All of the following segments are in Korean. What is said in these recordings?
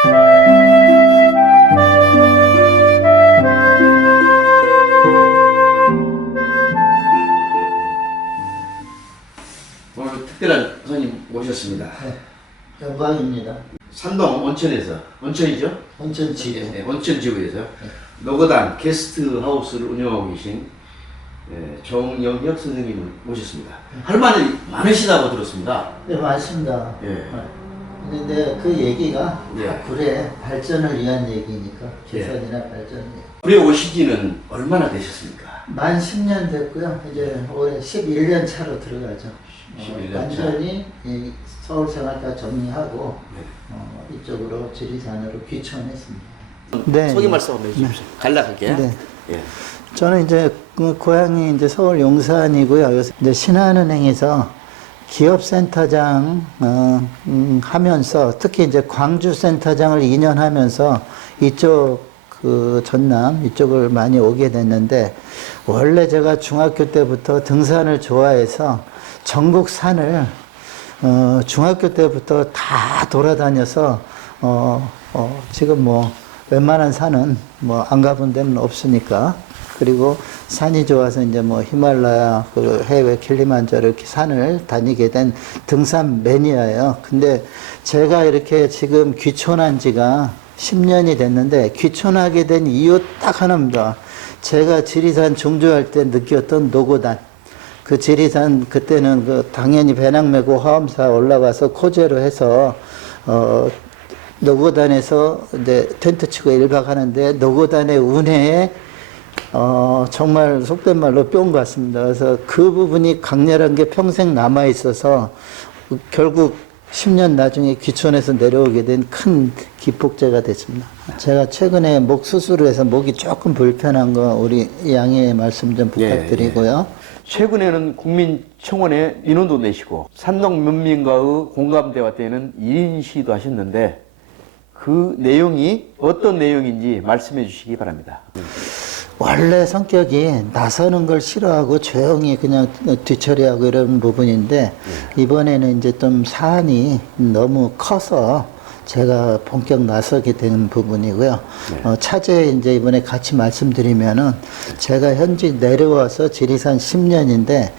오늘 특별한 손님 모셨습니다. 네, 영광입니다. 산동 온천에서, 온천이죠? 온천지구. 네, 온천지구에서 노거단 게스트하우스를 운영하고 계신 정영혁 선생님을 모셨습니다. 할 말이 많으시다고 들었습니다. 네, 맞습니다. 예. 근데 그 얘기가 예. 굴의 발전을 위한 얘기니까, 개선이나 발전. 굴에 오신 지는 얼마나 되셨습니까? 만 10년 됐고요. 이제 올해 11년 차로 들어가죠. 11년 차. 완전히 이 서울 생활과 정리하고 네. 이쪽으로 지리산으로 귀촌했습니다. 네. 소개 말씀 한번 해주십시오. 간략하게. 네. 예. 저는 이제 고향이 이제 서울 용산이고요. 요새 이제 신한은행에서 기업센터장 하면서 특히 이제 광주센터장을 2년 하면서 이쪽 그 전남 이쪽을 많이 오게 됐는데, 원래 제가 중학교 때부터 등산을 좋아해서 전국 산을 중학교 때부터 다 돌아다녀서 지금 뭐 웬만한 산은 뭐 안 가본 데는 없으니까, 그리고 산이 좋아서 이제 뭐 히말라야, 그 해외 킬리만자로 이렇게 산을 다니게 된 등산 매니아예요. 근데 제가 이렇게 지금 귀촌한 지가 10년이 됐는데, 귀촌하게 된 이유 딱 하나입니다. 제가 지리산 종주할 때 느꼈던 노고단. 그 지리산 그때는 그 당연히 배낭 메고 화엄사 올라가서 코제로 해서 노고단에서 이제 텐트 치고 1박 하는데, 노고단의 운해에 정말 속된 말로 뿅 갔습니다. 그래서 그 부분이 강렬한 게 평생 남아 있어서 결국 10년 나중에 귀촌해서 내려오게 된 큰 기폭제가 됐습니다. 제가 최근에 목 수술을 해서 목이 조금 불편한 거 우리 양해 말씀 좀 부탁드리고요. 최근에는 국민청원에 인원도 내시고 산동 면민과의 공감대화 때는 1인 시위도 하셨는데, 그 내용이 어떤 내용인지 말씀해 주시기 바랍니다. 원래 성격이 나서는 걸 싫어하고 조용히 그냥 뒤처리하고 이런 부분인데, 이번에는 이제 좀 사안이 너무 커서 제가 본격 나서게 되는 부분이고요. 차제에 이제 이번에 같이 말씀드리면은, 제가 현지 내려와서 지리산 10년인데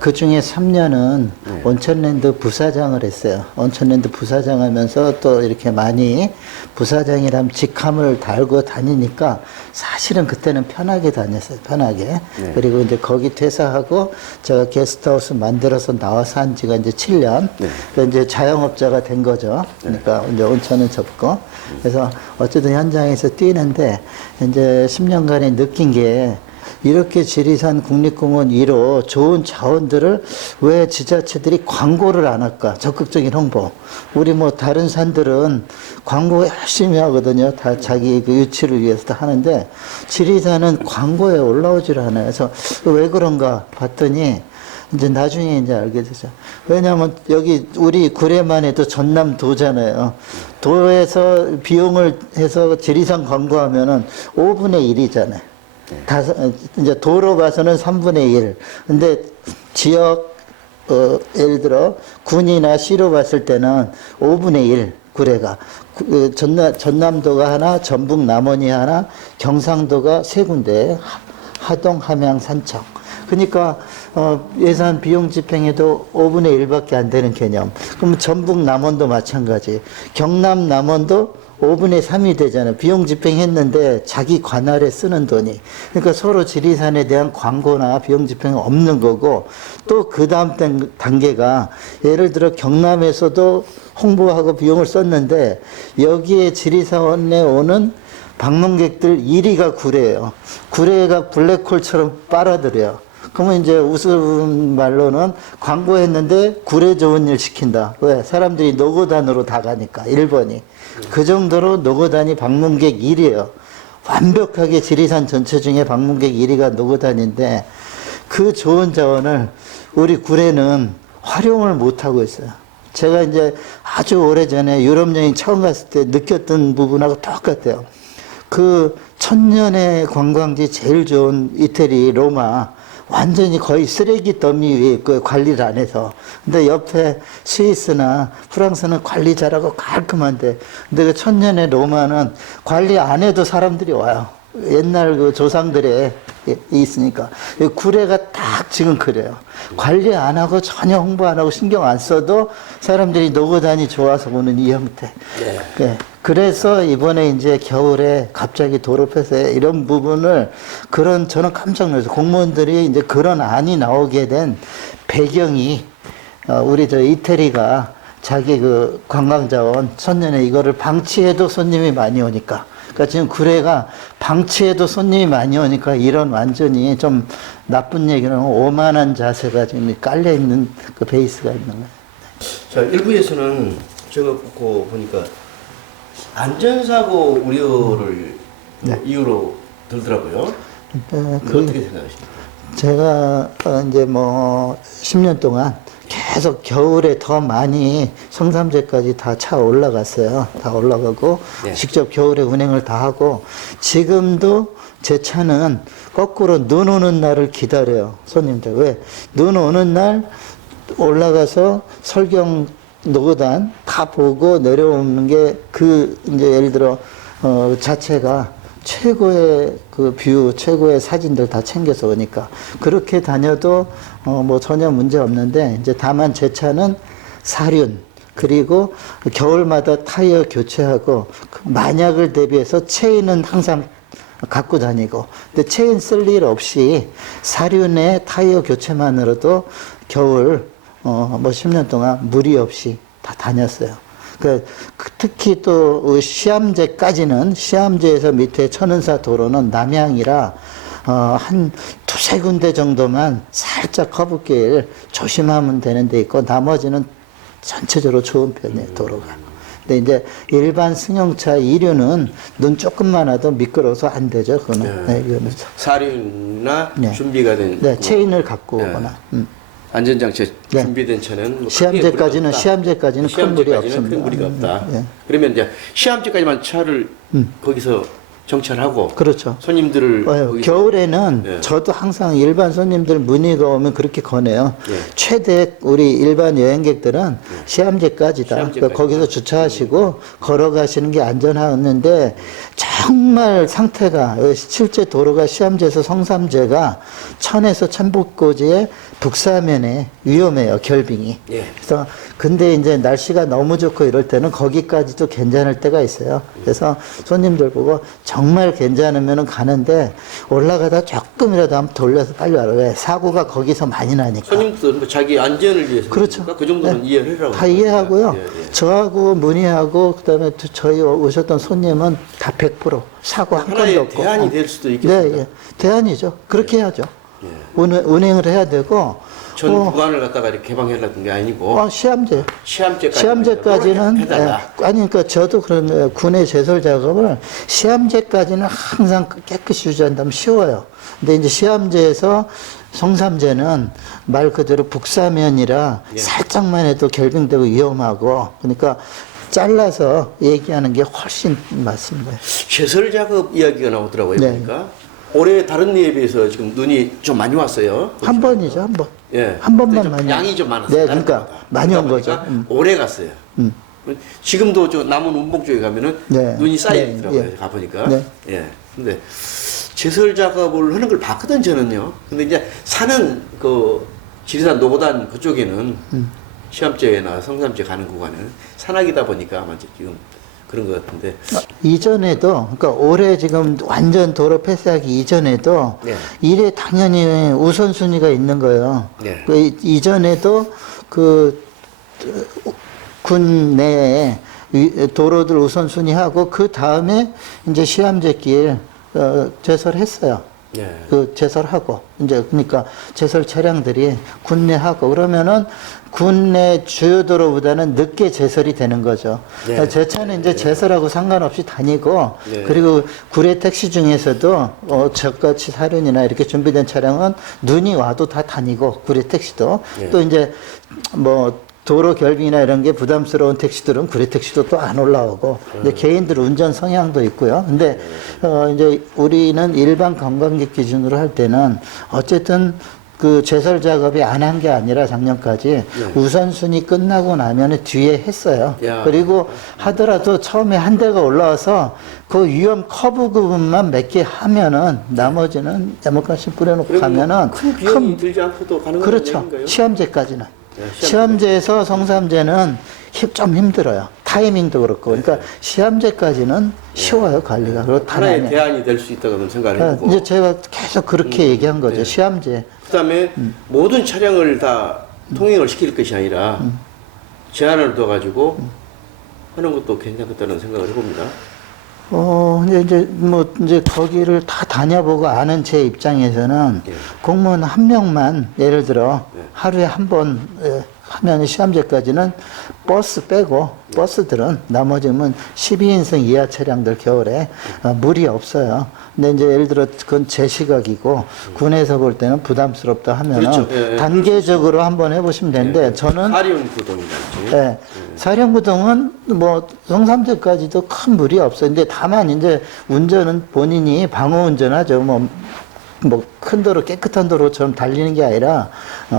그 중에 3년은 온천랜드 부사장을 했어요. 온천랜드 부사장 하면서 또 이렇게 많이 부사장이란 직함을 달고 다니니까 사실은 그때는 편하게 다녔어요. 편하게. 그리고 이제 거기 퇴사하고 제가 게스트하우스 만들어서 나와서 한 지가 이제 7년. 이제 자영업자가 된 거죠. 그러니까 이제 온천은 접고. 그래서 어쨌든 현장에서 뛰는데, 이제 10년간에 느낀 게, 이렇게 지리산 국립공원 1호 좋은 자원들을 왜 지자체들이 광고를 안 할까? 적극적인 홍보. 우리 뭐 다른 산들은 광고 열심히 하거든요. 다 자기 그 유치를 위해서 다 하는데, 지리산은 광고에 올라오질 않아요. 그래서 왜 그런가 봤더니, 이제 나중에 이제 알게 되죠. 왜냐하면 여기 우리 구례만 해도 전남도잖아요. 도에서 비용을 해서 지리산 광고하면은 5분의 1이잖아요. 이제 도로 가서는 3분의 1. 근데 지역, 예를 들어 군이나 시로 봤을 때는 5분의 1. 구례가. 전남도가 하나, 전북 남원이 하나, 경상도가 3군데, 하동, 함양, 산청. 그러니까 예산 비용 집행에도 5분의 1밖에 안 되는 개념. 그럼 전북 남원도 마찬가지. 경남 남원도 5분의 3이 되잖아요. 비용 집행했는데 자기 관할에 쓰는 돈이. 그러니까 서로 지리산에 대한 광고나 비용 집행은 없는 거고, 또 그 다음 단계가, 예를 들어 경남에서도 홍보하고 비용을 썼는데, 여기에 지리산에 오는 방문객들 1위가 구례예요. 구례가 블랙홀처럼 빨아들여요. 그러면 이제 우스운 말로는 광고했는데 구례 좋은 일 시킨다. 왜? 사람들이 노고단으로 다 가니까, 1번이. 그 정도로 노고단이 방문객 1위예요. 완벽하게 지리산 전체 중에 방문객 1위가 노고단인데, 그 좋은 자원을 우리 구례는 활용을 못하고 있어요. 제가 이제 아주 오래전에 유럽 여행 처음 갔을 때 느꼈던 부분하고 똑같아요. 그 천년의 관광지 제일 좋은 이태리, 로마, 완전히 거의 쓰레기 더미 위에 그 관리를 안 해서. 근데 옆에 스위스나 프랑스는 관리 잘하고 깔끔한데, 근데 그 천년의 로마는 관리 안 해도 사람들이 와요. 옛날 그 조상들의 있으니까. 구례가 딱 지금 그래요. 관리 안 하고 전혀 홍보 안 하고 신경 안 써도 사람들이 노고단이 좋아서 오는 이 형태. 네. 그래서 이번에 이제 겨울에 갑자기 도로 폐쇄 이런 부분을 저는 깜짝 놀랐어요. 공무원들이 이제 그런 안이 나오게 된 배경이 우리 저 이태리가 자기 그 관광자원 천년에 이거를 방치해도 손님이 많이 오니까. 그러니까 지금 구례가 방치해도 손님이 많이 오니까 이런 완전히 좀 나쁜 얘기는 오만한 자세가 지금 깔려 있는 그 베이스가 있는 거예요. 자, 일부에서는 제가 보니까 안전사고 우려를 이유로 들더라고요. 어떻게 생각하십니까? 제가 이제 뭐 10년 동안 계속 겨울에 더 많이 성삼재까지 다 차 올라갔어요. 다 올라가고 직접 겨울에 운행을 다 하고 지금도 제 차는 거꾸로 눈 오는 날을 기다려요. 손님들. 왜? 눈 오는 날 올라가서 설경 노고단 다 보고 내려오는 게 이제 예를 들어 자체가 최고의 그 뷰, 최고의 사진들 다 챙겨서 오니까 그렇게 다녀도 뭐 전혀 문제 없는데 이제 다만 제 차는 사륜 그리고 겨울마다 타이어 교체하고 만약을 대비해서 체인은 항상 갖고 다니고 근데 체인 쓸 일 없이 사륜의 타이어 교체만으로도 겨울 뭐 10년 동안 무리 없이 다 다녔어요. 특히 또 시암제까지는 시암제에서 밑에 천은사 도로는 남향이라 한 두세 군데 정도만 살짝 커브길 조심하면 되는 데 있고 나머지는 전체적으로 좋은 편이에요 도로가. 근데 이제 일반 승용차 2류는 눈 조금만 와도 미끄러워서 안 되죠 그거는. 네, 이거는. 사륜이나 준비가 된 체인을 갖고 오거나. 안전장치 준비된 차는 뭐 시암제까지는 큰 무리 없습니다. 큰 무리가 없다. 그러면 이제 시암제까지만 차를 거기서 정차하고 그렇죠. 손님들을 겨울에는 저도 항상 일반 손님들 문의가 오면 그렇게 권해요. 최대 우리 일반 여행객들은 시암제까지다. 그러니까 거기서 주차하시고 걸어가시는 게 안전하는데 정말 상태가 실제 도로가 시암제에서 성삼제가 천에서 천북고지의 북사면에 위험해요 결빙이. 그래서 근데 이제 날씨가 너무 좋고 이럴 때는 거기까지도 괜찮을 때가 있어요. 그래서 손님들 보고 정말 괜찮으면 가는데 올라가다 조금이라도 한번 돌려서 빨리 와라. 왜? 사고가 거기서 많이 나니까. 손님들은 뭐 자기 안전을 위해서 그렇죠. 그 정도는 이해를 해라고. 다 이해하고요. 저하고 문의하고 그다음에 저희 오셨던 손님은 다 100% 사고 한 건도 없고. 대안이 될 수도 있겠습니다. 네, 대안이죠. 그렇게 해야죠. 운행을 해야 되고. 전 구간을 갖다가 이렇게 개방하려는 게 아니고. 시암제까지는 그러니까 저도 그런 군의 제설 작업을 시암제까지는 항상 깨끗이 유지한다면 쉬워요. 근데 이제 시암제에서 성삼제는 말 그대로 북사면이라 살짝만 해도 결빙되고 위험하고 그러니까 잘라서 얘기하는 게 훨씬 맞습니다. 제설 작업 이야기가 나오더라고요. 그러니까 올해 다른 해에 비해서 지금 눈이 좀 많이 왔어요. 한 번이죠, 한 번. 한 번만 많이. 양이 좀 많았어요. 네, 그러니까 많이 온 거죠. 오래 갔어요. 지금도 저 남원 운봉 쪽에 가면은 눈이 쌓여 있더라고요. 가보니까. 근데 제설 작업을 하는 걸 봤거든 저는요. 근데 이제 사는 그 지리산 노고단 그쪽에는 시암제나 성삼제 가는 구간은 산악이다 보니까 아마 지금 그런 것 같은데. 이전에도, 그러니까 올해 지금 완전 도로 폐쇄하기 이전에도 이래 당연히 우선순위가 있는 거예요. 이전에도 군 내에 도로들 우선순위하고 그 다음에 이제 시암제길 제설했어요. 제설하고 이제 그러니까 제설 차량들이 군내하고 그러면은 군내 주요 도로보다는 늦게 제설이 되는 거죠. 제 차는 이제 제설하고 상관없이 다니고 그리고 구례 택시 중에서도 저같이 사륜이나 이렇게 준비된 차량은 눈이 와도 다 다니고 구례 택시도 또 이제 뭐 도로 결빙이나 이런 게 부담스러운 택시들은 구례 택시도 또 안 올라오고 이제 개인들 운전 성향도 있고요. 근데 이제 우리는 일반 관광객 기준으로 할 때는 어쨌든 그 제설 작업이 안 한 게 아니라 작년까지 네. 우선순위 끝나고 나면 뒤에 했어요. 야. 그리고 하더라도 처음에 한 대가 올라와서 그 위험 커브 부분만 몇 개 하면은 나머지는 야목같이 뿌려놓고 가면은 큰 비용이 들지 않고도 가능한 그렇죠. 얘기인가요? 시험제까지는. 네, 시험제에서 성삼제는 좀 힘들어요. 타이밍도 그렇고. 그러니까 시험제까지는 쉬워요, 관리가. 그리고 하나의 대안이 될 수 있다고 생각을 해보고. 이제 제가 계속 그렇게 얘기한 거죠. 네. 시험제. 그다음에 모든 차량을 다 통행을 시킬 것이 아니라 제한을 둬가지고 하는 것도 괜찮겠다는 생각을 해봅니다. 이제 거기를 다 다녀보고 아는 제 입장에서는 예. 공무원 한 명만 예를 들어 예. 하루에 한 번 하면 시험제까지는 버스 빼고 버스들은 나머지는 12인승 이하 차량들 겨울에 무리 없어요. 근데 이제 예를 들어 그건 제 시각이고 군에서 볼 때는 부담스럽다 하면은 그렇죠. 예, 예. 단계적으로 한번 해보시면 되는데 저는 사륜구동이랄지. 네. 사령구동은 뭐 성삼제까지도 큰 무리 없어요. 근데 다만 이제 운전은 본인이 방어 운전하죠. 뭐 큰 도로 깨끗한 도로처럼 달리는 게 아니라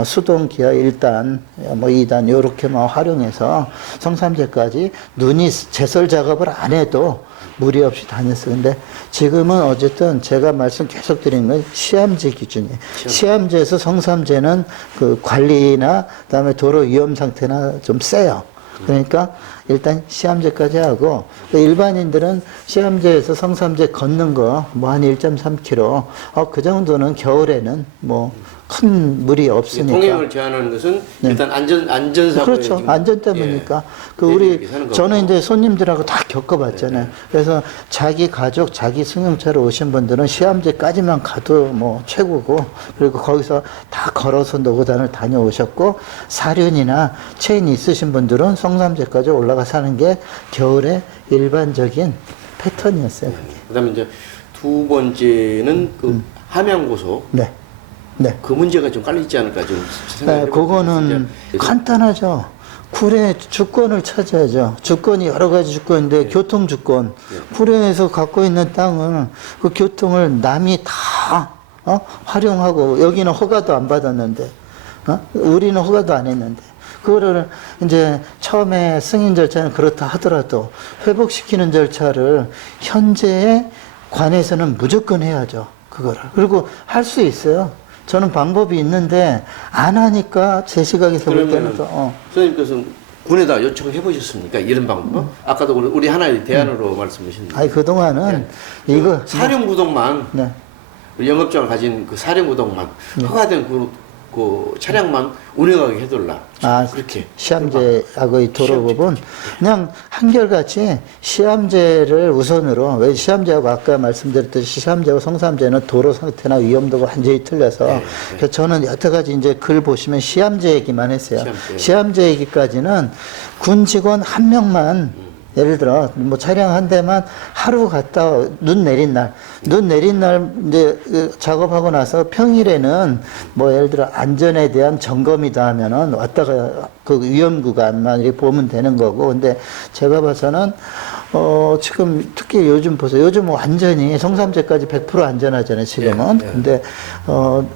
수동 기어 1단, 뭐 2단 요렇게만 활용해서 성삼제까지 눈이 제설 작업을 안 해도 무리 없이 다녔어요. 근데 지금은 어쨌든 제가 말씀 계속 드린 건 시험제 기준이에요. 시험제에서 성삼제는 그 관리나 그다음에 도로 위험 상태나 좀 세요. 그러니까 일단 시험제까지 하고 일반인들은 시험제에서 성삼제 걷는 거 뭐 한 1.3km 그 정도는 겨울에는 뭐 큰 무리 없으니까 통행을 제한하는 것은 일단 안전사고에 그렇죠. 안전 때문이니까 저는 이제 손님들하고 다 겪어봤잖아요. 그래서 자기 가족, 자기 승용차로 오신 분들은 시험제까지만 가도 뭐 최고고 그리고 거기서 다 걸어서 노고단을 다녀오셨고 사륜이나 체인 있으신 분들은 성삼제까지 올라가 사는 게 겨울에 일반적인 패턴이었어요. 그다음에 이제 두 번째는 그 함양고속. 네. 네. 그 문제가 좀 깔리지 않을까 좀 생각해 네, 그거는 간단하죠. 굴의 주권을 찾아야죠. 주권이 여러 가지 주권인데 교통 주권. 굴에서 갖고 있는 땅을 그 교통을 남이 다 활용하고 여기는 허가도 안 받았는데 우리는 허가도 안 했는데 그거를 이제 처음에 승인 절차는 그렇다 하더라도 회복시키는 절차를 현재의 관에서는 무조건 해야죠. 그거를. 그리고 할 수 있어요. 저는 방법이 있는데 안 하니까 제 시각에서 볼 때는 선생님께서 군에다 요청해 보셨습니까? 이런 방법? 아까도 우리 하나의 대안으로 말씀하셨는데. 아니 그동안은 이거 사륜구동만 네. 영업장을 가진 그 사륜구동만 허가된 그 차량만 운행하게 해둘라. 그렇게 시험제하고의 도로 부분 그냥 한결같이 시험제를 우선으로 왜 시험제하고 아까 말씀드렸듯이 시험제하고 성삼제는 도로 상태나 위험도가 완전히 틀려서 그래서 저는 여태까지 이제 글 보시면 시험제 얘기만 했어요. 시험제 얘기까지는 군 직원 한 명만 예를 들어 뭐 차량 한 대만 하루 갔다 눈 내린 날 이제 작업하고 나서 평일에는 뭐 예를 들어 안전에 대한 점검이다 하면은 왔다가 그 위험 구간만 이렇게 보면 되는 거고 근데 제가 봐서는 지금 특히 요즘 보세요. 요즘 완전히 성삼제까지 100% 안전하잖아요, 지금은. 근데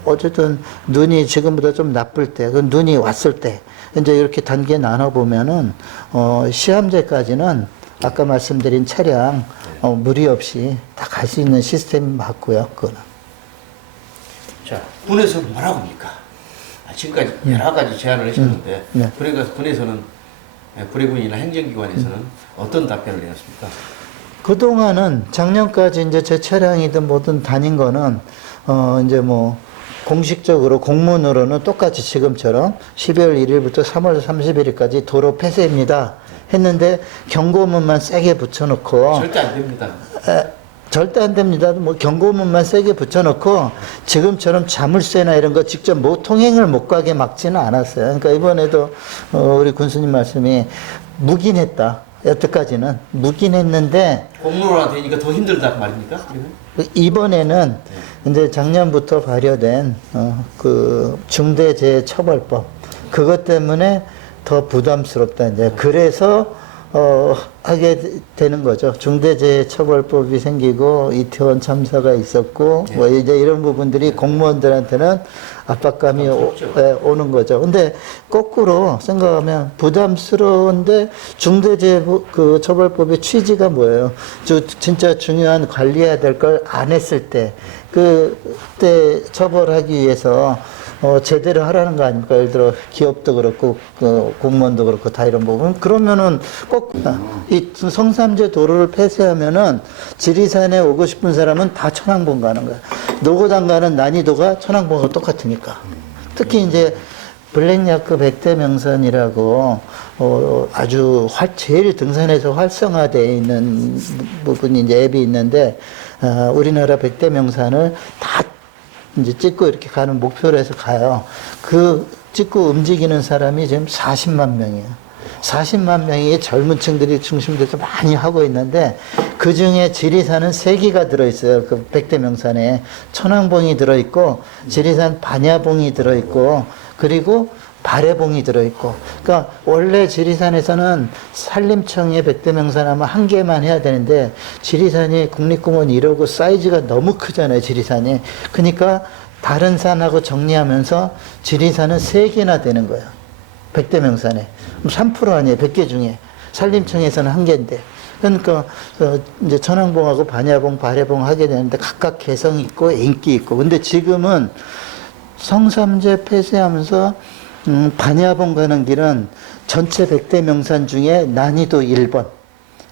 어쨌든 눈이 지금보다 좀 나쁠 때, 그 눈이 왔을 때 이제 이렇게 단계 나눠보면은, 시험제까지는 아까 말씀드린 차량, 무리 없이 다 갈 수 있는 시스템이 맞고요, 그거는. 자, 군에서 뭐라고 합니까? 지금까지 여러 가지 제안을 하셨는데, 그러니까 군에서는, 구례군이나 행정기관에서는 어떤 답변을 내렸습니까? 그동안은 작년까지 이제 제 차량이든 뭐든 다닌 거는, 이제 뭐, 공식적으로 공문으로는 똑같이 지금처럼 12월 1일부터 3월 31일까지 도로 폐쇄입니다 했는데 경고문만 세게 붙여놓고 절대 안 됩니다. 절대 안 됩니다. 뭐 경고문만 세게 붙여놓고 지금처럼 자물쇠나 이런 거 직접 통행을 못 가게 막지는 않았어요. 그러니까 이번에도 우리 군수님 말씀이 묵인했다. 여태까지는 묵인했는데 공로가 되니까 더 힘들다 말입니까? 이번에는 이제 작년부터 발효된 그 중대재해처벌법 그것 때문에 더 부담스럽다 이제 그래서 하게 되는 거죠. 중대재해처벌법이 생기고 이태원 참사가 있었고 뭐 이제 이런 부분들이 공무원들한테는 압박감이 오는 거죠. 근데 거꾸로 생각하면 부담스러운데 중대재해처벌법의 취지가 뭐예요? 진짜 중요한 관리해야 될 걸 안 했을 때 그때 처벌하기 위해서 제대로 하라는 거 아닙니까? 예를 들어 기업도 그렇고 공무원도 그렇고 다 이런 부분. 그러면은 꼭 이 성삼재 도로를 폐쇄하면은 지리산에 오고 싶은 사람은 다 천왕봉 가는 거야. 노고당 가는 난이도가 천왕봉과 똑같으니까. 특히 이제 블랙야크 백대명산이라고 아주 제일 등산에서 활성화되어 있는 부분이 이제 앱이 있는데 우리나라 백대명산을 다 이제 찍고 이렇게 가는 목표로 해서 가요. 그 찍고 움직이는 사람이 지금 40만 명이에요. 40만 명이 젊은 층들이 중심돼서 많이 하고 있는데 그 중에 지리산은 3개가 들어있어요. 그 백대명산에 천왕봉이 들어있고 지리산 반야봉이 들어있고 그리고 발해봉이 들어있고. 그러니까 원래 지리산에서는 산림청에 백대명산 하면 1개만 해야 되는데 지리산이 국립공원 1호고 사이즈가 너무 크잖아요, 지리산이. 그러니까 다른 산하고 정리하면서 지리산은 3개나 되는 거예요, 백대명산에. 3% 아니에요, 100개 중에. 산림청에서는 1개인데. 그러니까 이제 천왕봉하고 반야봉, 발해봉 하게 되는데 각각 개성 있고 인기 있고. 근데 지금은 성삼재 폐쇄하면서 반야봉 가는 길은 전체 백대명산 중에 난이도 1번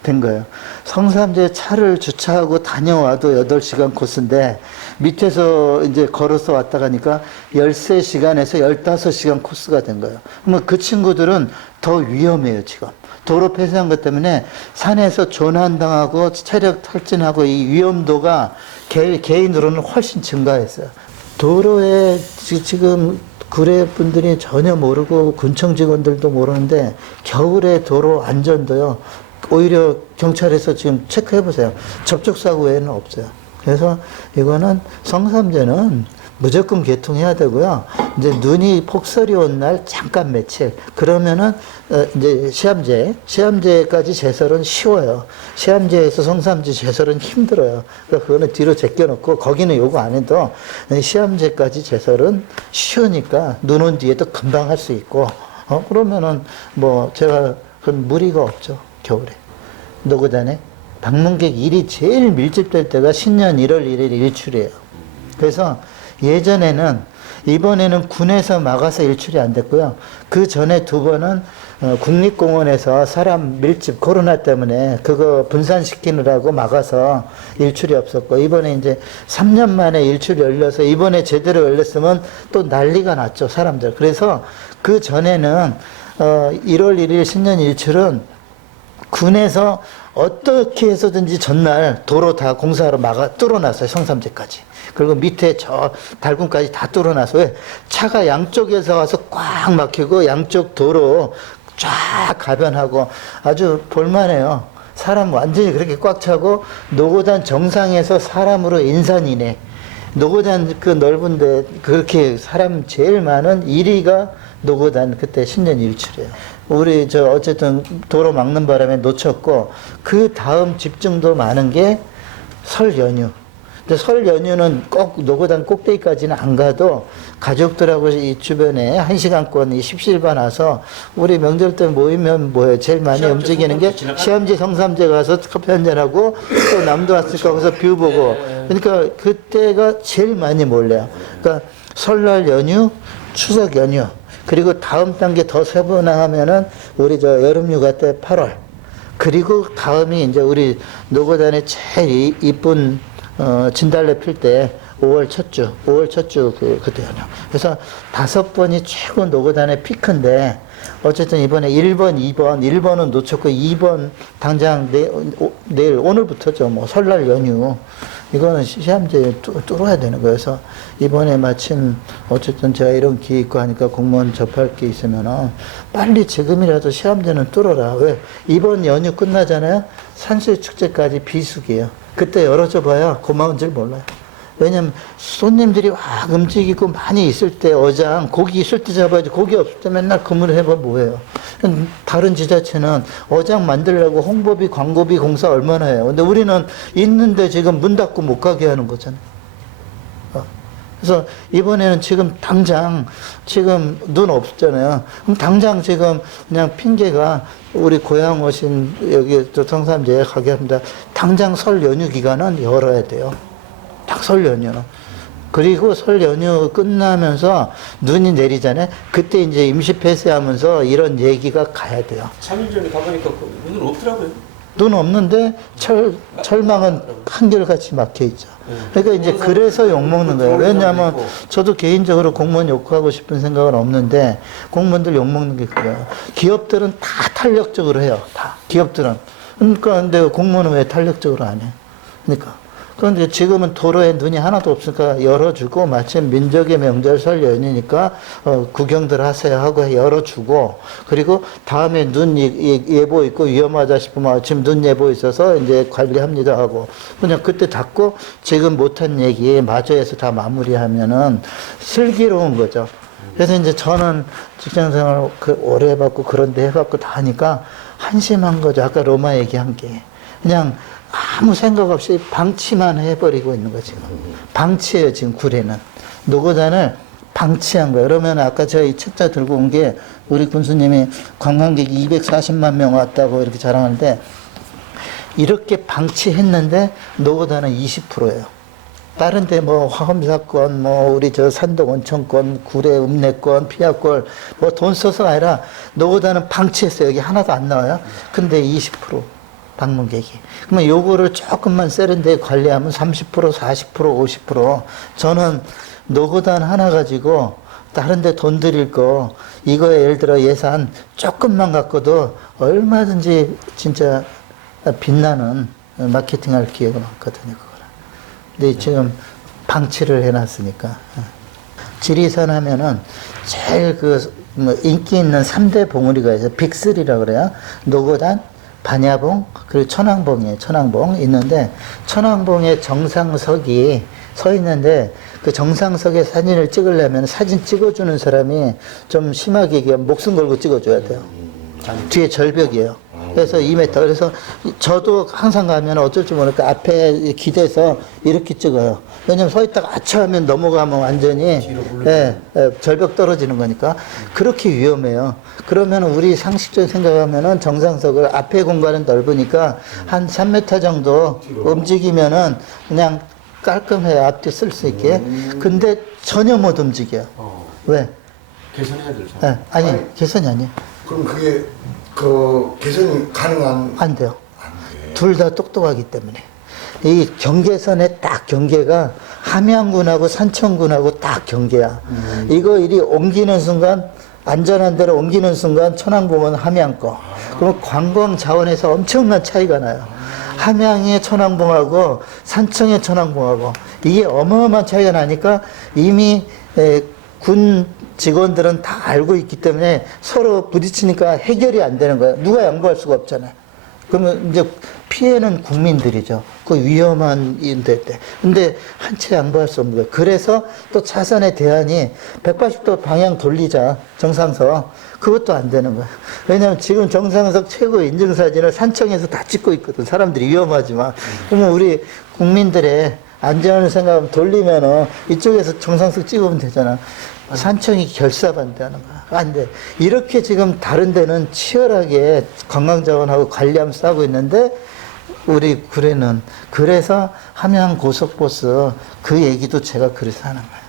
된 거예요. 성삼재 차를 주차하고 다녀와도 8시간 코스인데 밑에서 이제 걸어서 왔다 가니까 13시간에서 15시간 코스가 된 거예요. 그러면 그 친구들은 더 위험해요, 지금. 도로 폐쇄한 것 때문에 산에서 조난당하고 체력 탈진하고 이 위험도가 개인으로는 훨씬 증가했어요. 도로에 지금 구례 분들이 전혀 모르고 군청 직원들도 모르는데 겨울에 도로 안전도요, 오히려 경찰에서 지금 체크해 보세요. 접촉사고 외에는 없어요. 그래서 이거는 성삼재는 무조건 개통해야 되고요. 이제 눈이 폭설이 온 날 잠깐 며칠 그러면은 이제 시암제까지 제설은 쉬워요. 시암제에서 성삼재 제설은 힘들어요. 그러니까 그거는 뒤로 제껴놓고 거기는 요거 안 해도 시암제까지 제설은 쉬우니까 눈 온 뒤에도 금방 할 수 있고 그러면은 뭐 제가 그건 무리가 없죠, 겨울에. 노고단에 방문객 일이 제일 밀집될 때가 신년 1월 1일 일출이에요. 그래서 예전에는, 이번에는 군에서 막아서 일출이 안 됐고요. 그 전에 2번은 국립공원에서 사람 밀집 코로나 때문에 그거 분산시키느라고 막아서 일출이 없었고, 이번에 이제 3년 만에 일출이 열려서 이번에 제대로 열렸으면 또 난리가 났죠, 사람들. 그래서 그 전에는 1월 1일 신년 일출은 군에서 어떻게 해서든지 전날 도로 다 공사하러 뚫어놨어요, 성삼재까지. 그리고 밑에 저 달군까지 다 뚫어놔서, 왜? 차가 양쪽에서 와서 꽉 막히고 양쪽 도로 쫙 가변하고 아주 볼만해요. 사람 완전히 그렇게 꽉 차고, 노고단 정상에서 사람으로 인산이네. 노고단 그 넓은데 그렇게 사람 제일 많은 1위가 노고단 그때 신년 일출이에요. 우리 어쨌든 도로 막는 바람에 놓쳤고, 그 다음 집중도 많은 게 설 연휴. 근데 설 연휴는 꼭 노고단 꼭대기까지는 안 가도 가족들하고 이 주변에 1시간권 이 십시일반 와서 우리 명절 때 모이면 뭐예요? 제일 많이 움직이는 게 시암제 성삼재 가서 커피 한잔하고 또 남도 왔으니까 거기서 뷰 보고. 그러니까 그때가 제일 많이 몰려요. 그러니까 설날 연휴, 추석 연휴, 그리고 다음 단계 더 세분화하면은 우리 여름 휴가 때 8월, 그리고 다음이 이제 우리 노고단의 제일 이쁜 진달래 필 때 5월 첫 주 그때 연휴. 그래서 5번이 최고 노고단의 피크인데, 어쨌든 이번에 1번은 놓쳤고 2번 당장 내일 오늘부터죠. 뭐 설날 연휴. 이거는 시험제 뚫어야 되는 거예요. 그래서 이번에 마침 어쨌든 제가 이런 기회 있고 하니까 공무원 접할 게 있으면은 빨리 지금이라도 시험제는 뚫어라. 왜? 이번 연휴 끝나잖아요. 산수유 축제까지 비수기예요. 그때 열어줘 봐야 고마운 줄 몰라요. 왜냐면 손님들이 막 움직이고 많이 있을 때 어장 고기 있을 때 잡아야지 고기 없을 때 맨날 근무를 해봐 뭐예요. 다른 지자체는 어장 만들려고 홍보비 광고비 공사 얼마나 해요. 근데 우리는 있는데 지금 문 닫고 못 가게 하는 거잖아요. 그래서 이번에는 지금 당장 지금 눈 없잖아요. 그럼 당장 지금 그냥 핑계가 우리 고향 오신 여기 또 성삼재에 가게 합니다. 당장 설 연휴 기간은 열어야 돼요. 딱 설 연휴는. 그리고 설 연휴 끝나면서 눈이 내리잖아요. 그때 이제 임시 폐쇄하면서 이런 얘기가 가야 돼요. 3일 전에 가보니까 눈은 없더라고요. 눈 없는데 철망은 한결같이 막혀 있죠. 그러니까 이제 그래서 욕먹는 거예요. 왜냐하면 저도 개인적으로 공무원 욕하고 싶은 생각은 없는데 공무원들 욕먹는 게 그거예요. 기업들은 다 탄력적으로 해요. 다. 기업들은. 그러니까 근데 공무원은 왜 탄력적으로 안 해? 그러니까. 그런데 지금은 도로에 눈이 하나도 없으니까 열어주고 마침 민족의 명절 설 연휴니까 구경들 하세요 하고 열어주고 그리고 다음에 눈 예보 있고 위험하다 싶으면 지금 눈 예보 있어서 이제 관리합니다 하고 그냥 그때 닫고 지금 못한 얘기 마저에서 다 마무리하면은 슬기로운 거죠. 그래서 이제 저는 직장생활 오래 해봤고 그런데 해봤고 다 하니까 한심한 거죠. 아까 로마 얘기한 게 그냥 아무 생각 없이 방치만 해버리고 있는 거죠. 방치예요, 지금 구례는. 노고단을 방치한 거예요. 그러면 아까 제가 이 책자 들고 온 게 우리 군수님이 관광객이 240만 명 왔다고 이렇게 자랑하는데 이렇게 방치했는데 노고단은 20%예요. 다른 데 뭐 화엄사건, 뭐 우리 저 산동 온천권, 구례 읍내권, 피하권 뭐 돈 써서가 아니라 노고단은 방치했어요. 여기 하나도 안 나와요. 근데 20%. 방문객이. 그러면 요거를 조금만 세련되게 관리하면 30%, 40%, 50%. 저는 노고단 하나 가지고 다른 데 돈 들일 거, 이거에 예를 들어 예산 조금만 갖고도 얼마든지 진짜 빛나는 마케팅 할 기회가 많거든요, 그거는. 근데 지금 방치를 해놨으니까. 지리산 하면은 제일 뭐 인기 있는 3대 봉우리가 있어요. 빅3라고 그래요. 노고단, 반야봉 그리고 천왕봉이에요. 천왕봉 있는데 천왕봉에 정상석이 서 있는데 그 정상석에 사진을 찍으려면 사진 찍어주는 사람이 좀 심하게 얘기하면 목숨 걸고 찍어줘야 돼요. 뒤에 절벽이에요. 그래서 2m. 그래서 저도 항상 가면 어쩔 줄 모르니까 앞에 기대서 이렇게 찍어요. 왜냐면 서 있다가 아차하면 넘어가면 완전히 절벽 떨어지는 거니까 그렇게 위험해요. 그러면 우리 상식적으로 생각하면은 정상석을 앞에 공간은 넓으니까 한 3m 정도 움직이면은 그냥 깔끔해요. 앞뒤 쓸 수 있게. 근데 전혀 못 움직여요. 왜? 개선해야 될 아니, 개선이 아니에요. 그럼 그게 개선이 가능한? 안 돼요. 둘 다 똑똑하기 때문에. 이 경계선의 딱 경계가 함양군하고 산청군하고 딱 경계야. 이거 이리 옮기는 순간, 안전한 데로 옮기는 순간 천왕봉은 함양 거. 그럼 관광 자원에서 엄청난 차이가 나요. 함양의 천왕봉하고 산청의 천왕봉하고 이게 어마어마한 차이가 나니까 이미 군 직원들은 다 알고 있기 때문에 서로 부딪히니까 해결이 안 되는 거예요. 누가 양보할 수가 없잖아요. 그러면 이제 피해는 국민들이죠. 그 위험한 인데 때. 근데 한 채 양보할 수 없는 거예요. 그래서 또 차선의 대안이 180도 방향 돌리자, 정상석. 그것도 안 되는 거예요. 왜냐하면 지금 정상석 최고 인증사진을 산청에서 다 찍고 있거든. 사람들이 위험하지만. 그러면 우리 국민들의 안전을 생각하면 돌리면은 이쪽에서 정상석 찍으면 되잖아. 산청이 결사반대하는 거야. 안 돼. 이렇게 지금 다른 데는 치열하게 관광자원하고 관리하면서 싸우고 있는데 우리 구례는 그래서 함양 고속버스 그 얘기도 제가 그래서 하는 거예요.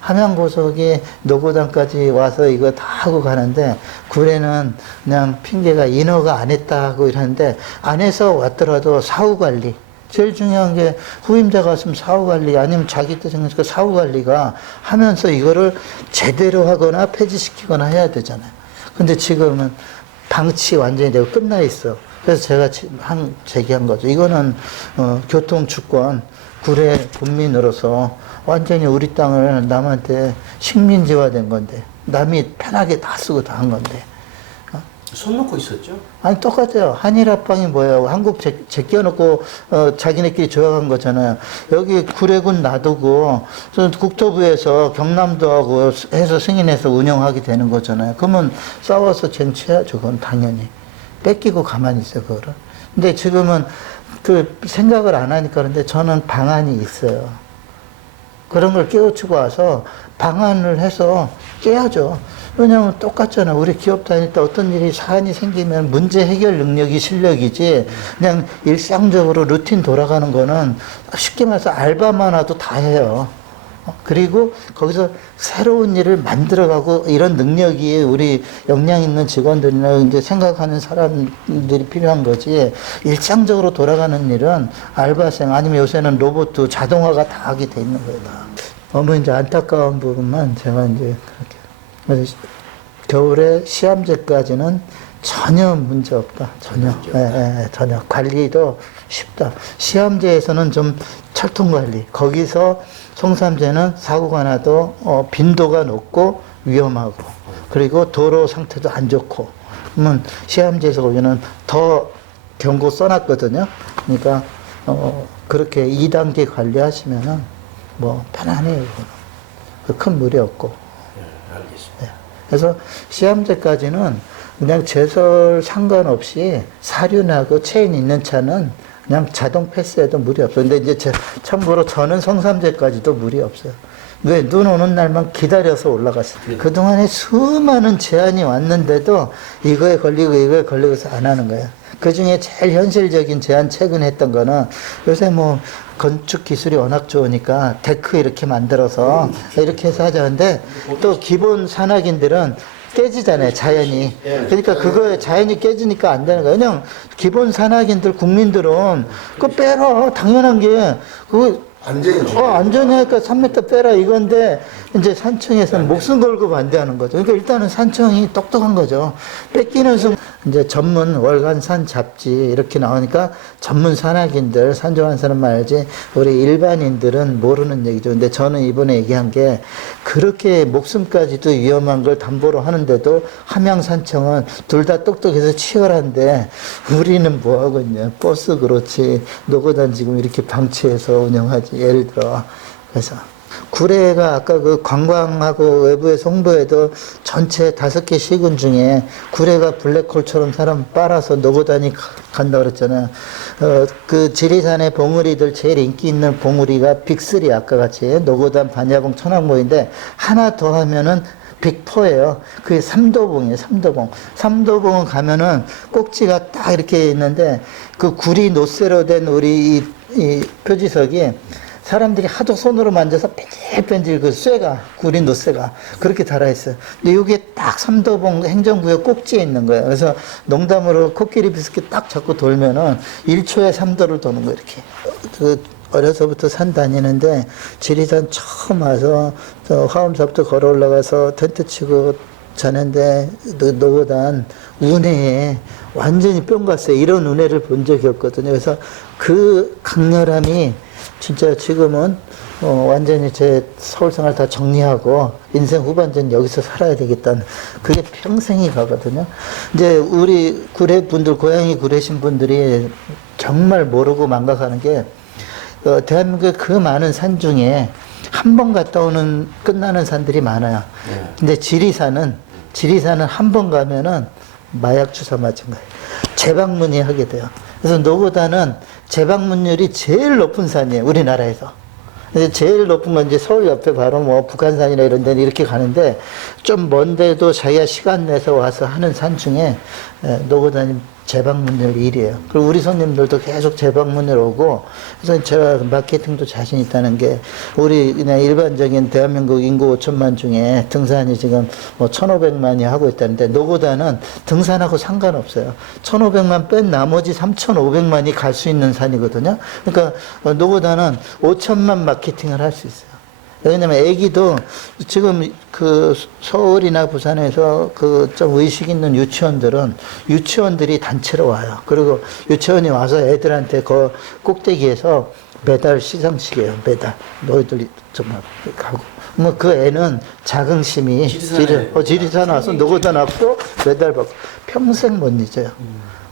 함양 고속이 노고단까지 와서 이거 다 하고 가는데 구례는 그냥 핑계가 인허가 안 했다 하고 이러는데 안 해서 왔더라도 사후 관리. 제일 중요한 게 후임자가 왔으면 사후 관리 아니면 자기 뜻이니까 사후 관리가 하면서 이거를 제대로 하거나 폐지시키거나 해야 되잖아요. 근데 지금은 방치 완전히 되고 끝나 있어. 그래서 제가 제기한 거죠. 이거는 교통주권 구례 군민으로서 완전히 우리 땅을 남한테 식민지화된 건데 남이 편하게 다 쓰고 다 한 건데 손 놓고 있었죠? 아니 똑같아요. 한일 합방이 뭐예요? 한국 제껴놓고 자기네끼리 조약한 거잖아요. 여기 구례군 놔두고 국토부에서 경남도하고 해서 승인해서 운영하게 되는 거잖아요. 그러면 싸워서 쟁취해야죠. 그건 당연히. 뺏기고 가만히 있어요. 그거를. 근데 지금은 그 생각을 안 하니까 그런데 저는 방안이 있어요. 그런 걸 깨우치고 와서 방안을 해서 깨야죠. 왜냐하면 똑같잖아. 우리 기업 다닐 때 어떤 일이 사안이 생기면 문제 해결 능력이 실력이지 그냥 일상적으로 루틴 돌아가는 거는 쉽게 말해서 알바만 와도 다 해요. 그리고 거기서 새로운 일을 만들어가고 이런 능력이 우리 역량 있는 직원들이나 이제 생각하는 사람들이 필요한 거지. 일상적으로 돌아가는 일은 알바생 아니면 요새는 로봇 자동화가 다 하게 돼 있는 거예요. 다. 너무 이제 안타까운 부분만 제가 이제 그렇게. 그래서 겨울에 시험제까지는 전혀 문제 없다. 전혀. 전혀. 관리도 쉽다. 시험제에서는 좀 철통관리. 거기서 송삼제는 사고가 나도 빈도가 높고 위험하고 그리고 도로 상태도 안 좋고 그러면 시험제에서 거기는 더 경고 써놨거든요. 그러니까 그렇게 2단계 관리하시면은 뭐 편안해요. 큰 무리 없고. 알겠습니다. 그래서 시험제까지는 그냥 제설 상관없이 사륜하고 체인 있는 차는 그냥 자동 패스해도 무리 없어요. 근데 이제 참고로 저는 성삼제까지도 무리 없어요. 왜? 눈 오는 날만 기다려서 올라갔어요. 그동안에 수많은 제안이 왔는데도 이거에 걸리고서 안 하는 거예요. 그 중에 제일 현실적인 제안 최근에 했던 거는 요새 뭐 건축 기술이 워낙 좋으니까 데크 이렇게 만들어서 이렇게 해서 하자는데 또 기본 산악인들은 깨지잖아요, 자연이. 그러니까 그거에 자연이 깨지니까 안 되는 거예요. 그냥 기본 산악인들, 국민들은 그거 빼라. 당연한 게, 그거 안전하니까 3m 빼라 이건데, 이제 산청에서는 목숨 걸고 반대하는 거죠. 그러니까 일단은 산청이 똑똑한 거죠. 뺏기는 순간, 이제 전문 월간산 잡지 이렇게 나오니까 전문 산악인들, 산 좋아하는 사람 알지, 우리 일반인들은 모르는 얘기죠. 근데 저는 이번에 얘기한 게 그렇게 목숨까지도 위험한 걸 담보로 하는데도 함양산청은 둘 다 똑똑해서 치열한데 우리는 뭐 하고 있냐. 버스 그렇지. 노고단 지금 이렇게 방치해서 운영하지. 예를 들어. 그래서 구례가 아까 그 관광하고 외부에서 홍보에도 전체 5개 시군 중에 구례가 블랙홀처럼 사람 빨아서 노고단이 간다 그랬잖아요. 그 지리산의 봉우리들 제일 인기 있는 봉우리가 빅3 아까 같이 노고단, 반야봉, 천왕봉인데 하나 더 하면은 빅4예요. 그게 삼도봉이에요. 삼도봉. 삼도봉은 가면은 꼭지가 딱 이렇게 있는데 그 구리 노쇠로 된 우리 이 표지석이 사람들이 하도 손으로 만져서 뺀질뺀질 그 쇠가, 구리 노쇠가 그렇게 달아있어요. 근데 이게 딱 삼도봉 행정구역 꼭지에 있는 거예요. 그래서 농담으로 코끼리 비스킷 딱 잡고 돌면은 1초에 3도를 도는 거예요, 이렇게. 어려서부터 산 다니는데 지리산 처음 와서 화엄사부터 걸어 올라가서 텐트 치고 자는데 노고단 운해에 완전히 뿅 갔어요. 이런 운해를 본 적이 없거든요. 그래서 그 강렬함이 진짜 지금은 완전히 제 서울 생활 다 정리하고 인생 후반전 여기서 살아야 되겠다는 그게 평생이 가거든요. 이제 우리 구례 분들, 고향이 구례신 분들이 정말 모르고 망각하는 게 대한민국의 그 많은 산 중에 한 번 갔다 오는 끝나는 산들이 많아요. 근데 지리산은 한 번 가면은 마약 주사 맞은 거예요. 재방문이 하게 돼요. 그래서 노고단은 재방문율이 제일 높은 산이에요. 우리나라에서. 제일 높은 건 이제 서울 옆에 바로 뭐 북한산이나 이런 데는 이렇게 가는데 좀 먼데도 자기가 시간 내서 와서 하는 산 중에 노고단이 재방문율 1위에요. 그리고 우리 손님들도 계속 재방문을 오고, 그래서 제가 마케팅도 자신 있다는 게, 우리 그냥 일반적인 대한민국 인구 5천만 중에 등산이 지금 뭐 1,500만이 하고 있다는데, 노고단은 등산하고 상관없어요. 1,500만 뺀 나머지 3,500만이 갈 수 있는 산이거든요. 그러니까 노고단은 5천만 마케팅을 할 수 있어요. 왜냐면 애기도 지금 그 서울이나 부산에서 그 좀 의식 있는 유치원들이 단체로 와요. 그리고 유치원이 와서 애들한테 그 꼭대기에서 매달 시상식이에요. 매달. 너희들이 정말 가고. 뭐 그 애는 자긍심이 지리산 와서 노고다 놨고 메달 받고 평생 못 잊어요.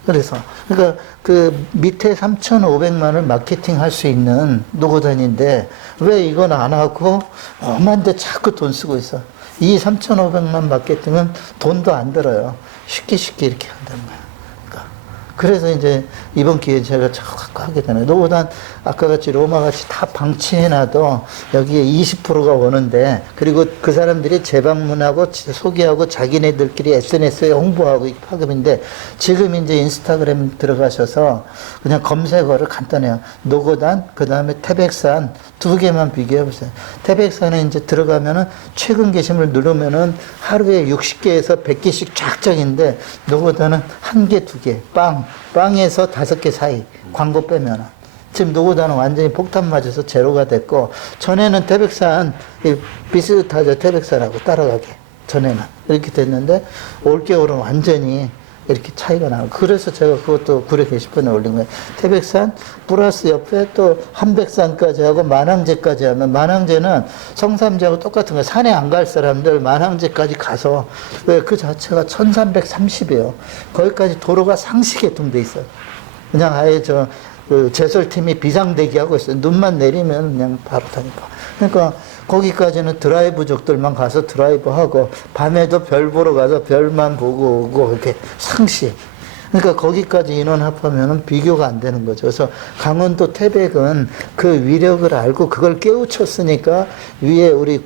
그래서 그러니까 그 밑에 3,500만을 마케팅 할 수 있는 노고단인데 왜 이건 안 하고 엄한데 자꾸 돈 쓰고 있어. 이 3,500만 마케팅은 돈도 안 들어요. 쉽게 이렇게 한다는 거야. 그래서 이제 이번 기회에 제가 자꾸 하게 되네요. 노고단 아까 같이 로마 같이 다 방치해놔도 여기에 20%가 오는데, 그리고 그 사람들이 재방문하고 소개하고 자기네들끼리 SNS에 홍보하고 이 파급인데, 지금 이제 인스타그램 들어가셔서 그냥 검색어를 간단해요. 노고단, 그 다음에 태백산 두 개만 비교해보세요. 태백산에 이제 들어가면은 최근 게시물 누르면은 하루에 60개에서 100개씩 쫙쫙인데, 노고단은 한 개, 두 개, 빵에서 5개 사이, 광고 빼면은. 지금 노고단은 완전히 폭탄 맞아서 제로가 됐고, 전에는 태백산, 비슷하죠. 태백산하고 따라가게. 전에는. 이렇게 됐는데, 올겨울은 완전히 이렇게 차이가 나고. 그래서 제가 그것도 구례 게시판에 올린 거예요. 태백산 플러스 옆에 또 한백산까지 하고 만항제까지 하면, 만항제는 성삼제하고 똑같은 거예요. 산에 안 갈 사람들 만항제까지 가서, 왜 그 자체가 1330이에요. 거기까지 도로가 상시 개통돼 있어요. 그냥 아예 그 제설팀이 비상대기하고 있어요. 눈만 내리면 그냥 바로 타니까. 그러니까 거기까지는 드라이브족들만 가서 드라이브하고, 밤에도 별 보러 가서 별만 보고 오고, 이렇게 상시. 그러니까 거기까지 인원 합하면은 비교가 안 되는 거죠. 그래서 강원도 태백은 그 위력을 알고 그걸 깨우쳤으니까, 위에 우리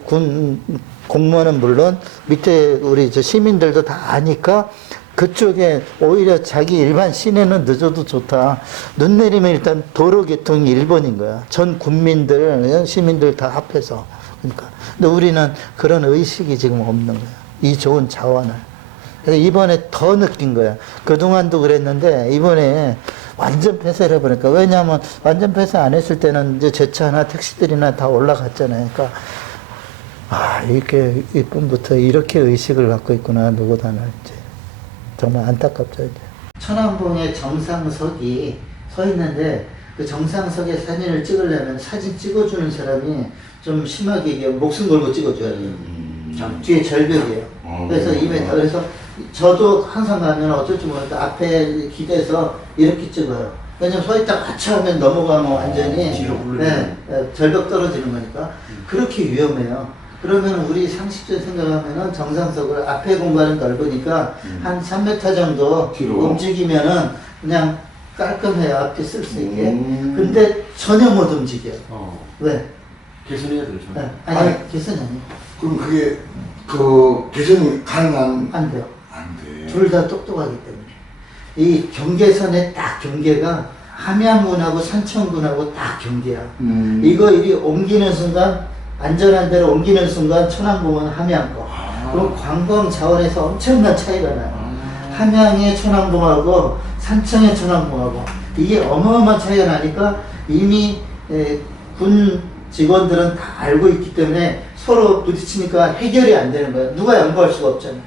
공무원은 물론 밑에 우리 시민들도 다 아니까, 그쪽에 오히려 자기 일반 시내는 늦어도 좋다. 눈 내리면 일단 도로 개통이 1번인 거야. 전 국민들, 시민들 다 합해서. 그러니까. 근데 우리는 그런 의식이 지금 없는 거야. 이 좋은 자원을. 그래서 이번에 더 느낀 거야. 그동안도 그랬는데, 이번에 완전 폐쇄를 해버리니까. 왜냐하면 완전 폐쇄 안 했을 때는 이제 제 차나 택시들이나 다 올라갔잖아요. 그러니까, 이렇게 이쁨부터 이렇게 의식을 갖고 있구나, 누구다나 이제. 정말 안타깝죠, 이제. 천왕봉에 정상석이 서 있는데, 그 정상석에 사진을 찍으려면 사진 찍어주는 사람이 좀 심하게 얘기해 목숨 걸고 찍어줘야 돼요. 뒤에 절벽이에요. 그래서 2m. 그래서 저도 항상 가면 어쩔 줄 모르니까 앞에 기대서 이렇게 찍어요. 왜냐면 서 있다가 하차하면 넘어가면 완전히 절벽 떨어지는 거니까. 그렇게 위험해요. 그러면 우리 상식적으로 생각하면은 정상석을 앞에 공간은 넓으니까 한 3m 정도 뒤로 움직이면은 그냥 깔끔해요. 앞에 쓸 수 있게. 근데 전혀 못 움직여요. 왜? 개선해야 되죠. 네. 아니, 개선이 아니에요. 그럼 그게 개선이 가능한? 안 돼요. 안 돼. 둘 다 똑똑하기 때문에. 이 경계선의 딱 경계가 함양군하고 산청군하고 딱 경계야. 이거 이리 옮기는 순간, 안전한 데로 옮기는 순간 천왕봉은 함양 거. 그럼 관광 자원에서 엄청난 차이가 나요. 함양의 천왕봉하고 산청의 천왕봉하고 이게 어마어마한 차이가 나니까 이미 군 직원들은 다 알고 있기 때문에 서로 부딪히니까 해결이 안 되는 거예요. 누가 양보할 수가 없잖아요.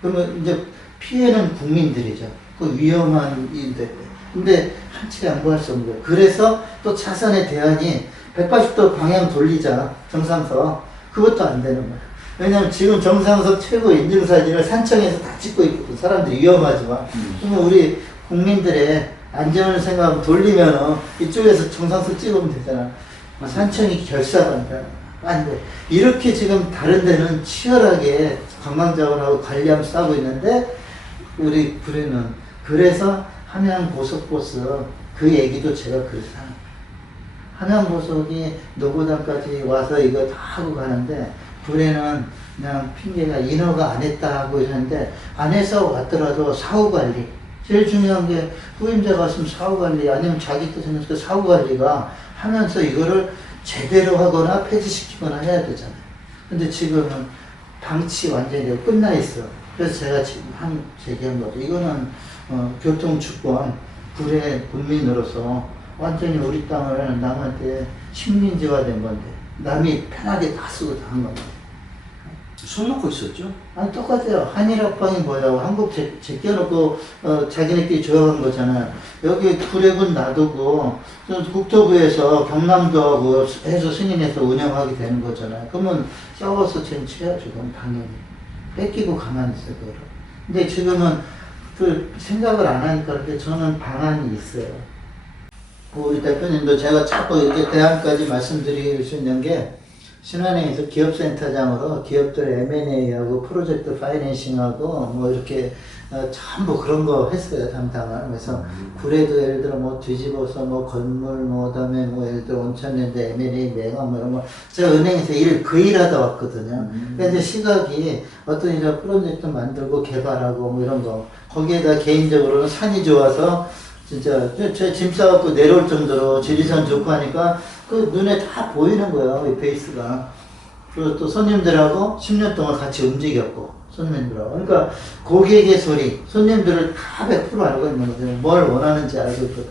그러면 이제 피해는 국민들이죠. 그 위험한 일인데. 근데 한 채 양보할 수 없는 거예요. 그래서 또 차선의 대안이 180도 방향 돌리자, 정상석. 그것도 안 되는 거야. 왜냐면 지금 정상석 최고 인증사진을 산청에서 다 찍고 있거든. 사람들이 위험하지만. 그러면 우리 국민들의 안전을 생각하면 돌리면은 이쪽에서 정상석 찍으면 되잖아. 산청이 결사한다. 안 돼. 이렇게 지금 다른 데는 치열하게 관광자원하고 관리하면서 싸고 있는데, 우리 구례는. 그래서 함양 고속버스, 그 얘기도 제가 그래서 하는 거예요. 함양고속이 노고단까지 와서 이거 다 하고 가는데, 구례는 그냥 핑계가 인허가 안 했다 하고 이러는데, 안 해서 왔더라도 사후관리. 제일 중요한 게 후임자가 왔으면 사후관리, 아니면 자기 뜻에는 그 사후관리가 하면서 이거를 제대로 하거나 폐지시키거나 해야 되잖아요. 근데 지금은 방치 완전히 끝나 있어. 그래서 제가 지금 제기한 거죠. 이거는 교통주권, 구례 국민으로서 완전히 우리 땅을 남한테 식민지화된 건데, 남이 편하게 다 쓰고 다 한 건데. 손 놓고 있었죠? 아니 똑같아요. 한일합방이 뭐야? 한국 제껴놓고 자기네끼리 조용한 거잖아요. 여기 구례군 놔두고 국토부에서 경남도하고 해서 승인해서 운영하게 되는 거잖아요. 그러면 싸워서 쟁취해야죠. 그럼 당연히 뺏기고 가만히 있어요. 그거를. 근데 지금은 그 생각을 안 하니까 그런데 저는 방안이 있어요. 우리 대표님도 제가 자꾸 이렇게 대안까지 말씀드릴 수 있는 게 신한은행에서 기업센터장으로 기업들 M&A하고 프로젝트 파이낸싱하고 뭐 이렇게 전부 그런 거 했어요, 담당을. 그래서 구례도 예를 들어 뭐 뒤집어서 뭐 건물 뭐 그다음에 뭐 예를 들어 온천랜드 M&A 맹업 뭐 이런 거 제가 은행에서 그 일하다 왔거든요. 그러니까 이제 시각이 어떤 이런 프로젝트 만들고 개발하고 뭐 이런 거 거기에다 개인적으로는 산이 좋아서 진짜 제 짐 싸갖고 내려올 정도로 지리산 좋고 하니까 그 눈에 다 보이는 거예요, 이 베이스가. 그리고 또 손님들하고 10년 동안 같이 움직였고, 손님들하고. 그러니까 고객의 소리, 손님들을 다 100% 알고 있는 거죠. 뭘 원하는지 알고 있거든.